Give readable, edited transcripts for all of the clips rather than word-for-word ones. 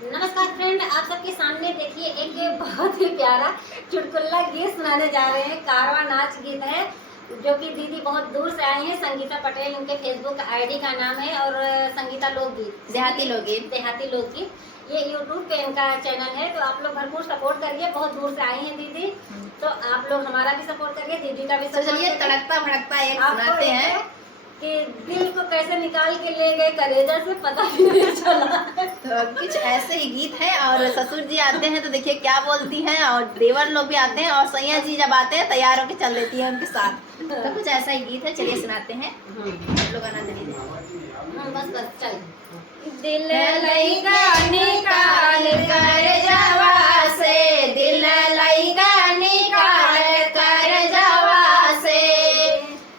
नमस्कार फ्रेंड, आप सबके सामने देखिए एक बहुत ही प्यारा चुटकुला गीत सुनाने जा रहे हैं। कारवां नाच गीत है जो कि दीदी बहुत दूर से आई हैं। संगीता पटेल इनके फेसबुक आईडी का नाम है और संगीता लोकगीत, देहाती लोकगीत ये यूट्यूब पे इनका चैनल है। तो आप लोग भरपूर सपोर्ट करिए। बहुत दूर से आई हैं दीदी, तो आप लोग हमारा भी सपोर्ट करिए, दीदी का भी सपोर्ट करिए। तड़कता भड़कता एक सुनाते हैं कि दिल को कैसे निकाल के ले गए कलेजा से पता ही नहीं चला। तो कुछ ऐसे ही गीत है। और ससुर जी आते हैं तो देखिए क्या बोलती हैं, और देवर लोग भी आते हैं, और सैया जी जब आते हैं तैयार होकर चल देती है उनके साथ। तो कुछ ऐसा ही गीत है, चलिए सुनाते हैं, आप लोग आनंद लीजिए। बस चल। दिल लइका निकाल कर जवा से, दिल लइका निकाल कर जवा से,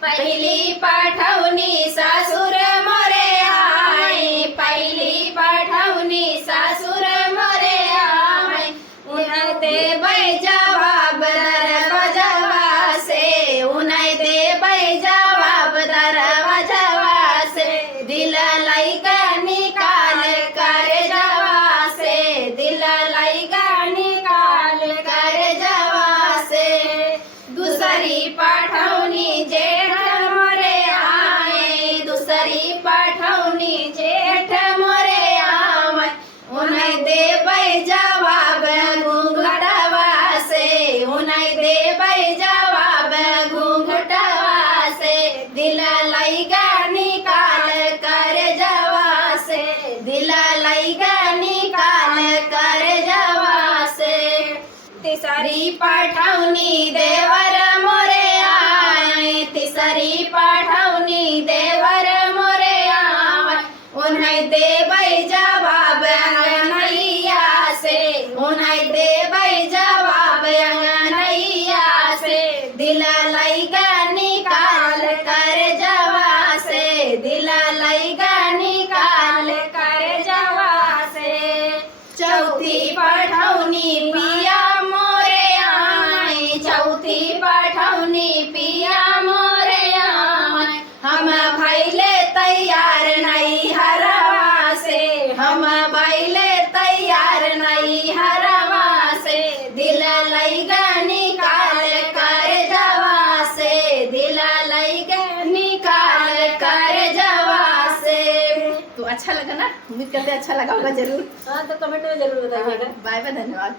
पहली पठौनी ससुर मोरे आई, पहली पठौनी ससुर मोरे आई, उन्हें देबै जवाब दरवाजवा से, उन्हें देबै जवाब दरवाजवा से, दिल लइका निकाल कर जवा से, दिल लइका निकाल कर जवा से, दूसरी पठौनी जेठ मोरे आए, दूसरी पठौनी जेठ मोरे आए, उन्हें देबै जवाब घूंघटवा से, उन्हें देबै जवाब घूंघटवा से, दिल लइका निकाल कर जवा से, दिल लइका निकाल कर जवा से, तीसरी पठौनी देवर मोरे आए, तीसरी पठौनी देवर मोरे आए, उन्हें देबै जवाब अंगनैया से, उन्हें देबै जवाब अंगनैया से, दिल लइका निकाल कर जवा से, दिल लइका निकाल कर जवा से, चौथी पठौनी पिया मोरे आई, चौथी पठौनी पिया मोरे आई, हम भइले तैयार नहीं हरवा से, हम भइले तैयार नहीं हरवा से, दिल लइका निकाल कर जवा से, दिल लइका निकाल कर जवा से। तो अच्छा लगा ना? उम्मीद करते अच्छा लगा होगा जरूर। हाँ, तो कमेंट में जरूर बताइएगा। बाय बाय, धन्यवाद।